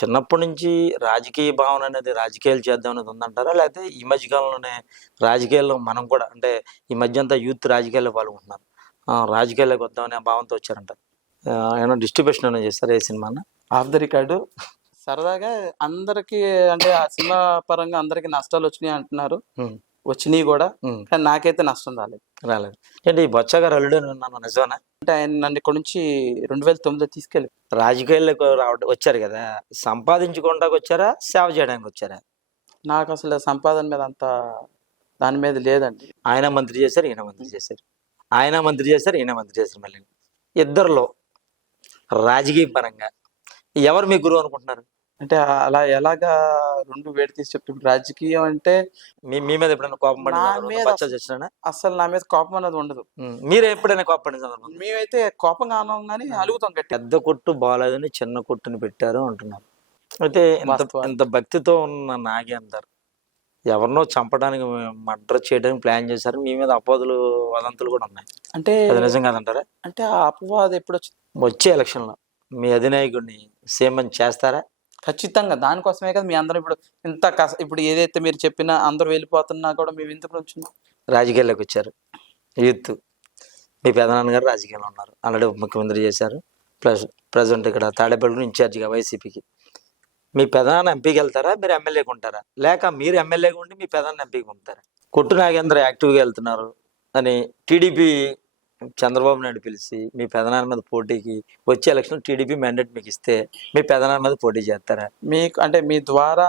చిన్నప్పటి నుంచి రాజకీయ భావన అనేది రాజకీయాలు చేద్దాం అనేది ఉందంటారా? లేకపోతే ఈ మధ్య కాలంలోనే రాజకీయాల్లో మనం కూడా అంటే ఈ మధ్య అంతా యూత్ రాజకీయాల్లో పాల్గొంటున్నారు. రాజకీయాల్లోకి వద్దామనే భావంతో వచ్చారంట. ఏమైనా డిస్ట్రిబ్యూషన్ ఏమైనా చేస్తారా ఏ సినిమాన? Off the record. సరదాగా అందరికి అంటే ఆ సినిమా పరంగా అందరికి నష్టాలు వచ్చినాయి అంటున్నారు. వచ్చినాయి కూడా. కానీ నాకైతే నష్టం రాలేదు. రాలేదు. ఏంటి ఈ బొచ్చ గారు అల్లుడు అని విన్నాను నిజమేనా? అంటే ఆయన నన్ను ఇక్కడ నుంచి రెండు వేల తొమ్మిదిలో తీసుకెళ్ళి రాజకీయాల్లోకి రావడం వచ్చారు కదా. సంపాదించుకోవడానికి వచ్చారా? సేవ చేయడానికి వచ్చారా? నాకు అసలు సంపాదన మీద అంత దాని మీద లేదండి. ఆయన మంత్రి చేశారు ఈయన మంత్రి చేశారు. ఆయన మంత్రి చేశారు ఈయన మంత్రి చేశారు మళ్ళీ. ఇద్దరిలో రాజకీయ పరంగా ఎవరు మీ గురువు అనుకుంటున్నారు? అంటే అలా ఎలాగా రెండు వేడి తీసి చెప్తుంది రాజకీయం అంటే మీ మీ మీద ఎప్పుడైనా కోపం పడిన అసలు నా మీద కోపం అనేది ఉండదు. మీరు ఎప్పుడైనా కోపం పడిన సందర్భం? మేమైతే కోపంగా అన్నాం కానీ అలుగుతాం గట్టి పెద్ద కొట్టు బాగాలేదని చిన్న కొట్టుని పెట్టారు అంటున్నారు. అయితే ఇంత భక్తితో ఉన్న నాగేందర్ ఎవరినో చంపడానికి మర్డర్ చేయడానికి ప్లాన్ చేశారు. మీ మీద అపోదులు వదంతులు కూడా ఉన్నాయి. అంటే అది నిజం కాదంటారా? అంటే ఆ అపవాదం ఎప్పుడు వచ్చింది వచ్చే ఎలక్షన్లో మీ అధినాయకుడిని సీఎం చేస్తారా? ఖచ్చితంగా దానికోసమే కదా మీ అందరూ ఇప్పుడు ఇంత కస ఇప్పుడు ఏదైతే మీరు చెప్పినా అందరూ వెళ్ళిపోతున్నా కూడా మేము ఎందుకు వచ్చింది రాజకీయాల్లోకి వచ్చారు. యూత్. మీ పెదనాన్న గారు రాజకీయాల్లో ఉన్నారు. ఆల్రెడీ ముఖ్యమంత్రి చేశారు. ప్లస్ ప్రజెంట్ ఇక్కడ తాడేపల్లి ఇన్ఛార్జిగా వైసీపీకి. మీ పెదనాన్న ఎంపీకి వెళ్తారా? మీరు ఎమ్మెల్యేకి ఉంటారా? లేక మీరు ఎమ్మెల్యేగా ఉండి మీ పెదనాన్న ఎంపీకి పంపుతారా? కొట్టు నాగేంద్ర యాక్టివ్గా వెళ్తున్నారు అని టీడీపీ చంద్రబాబు నాయుడు పిలిచి మీ పెదనాన్న మీద పోటీకి వచ్చే ఎలక్షన్ టీడీపీ మ్యాండేట్ మీకు ఇస్తే మీ పెదనాన్న మీద పోటీ చేస్తారా? మీకు అంటే మీ ద్వారా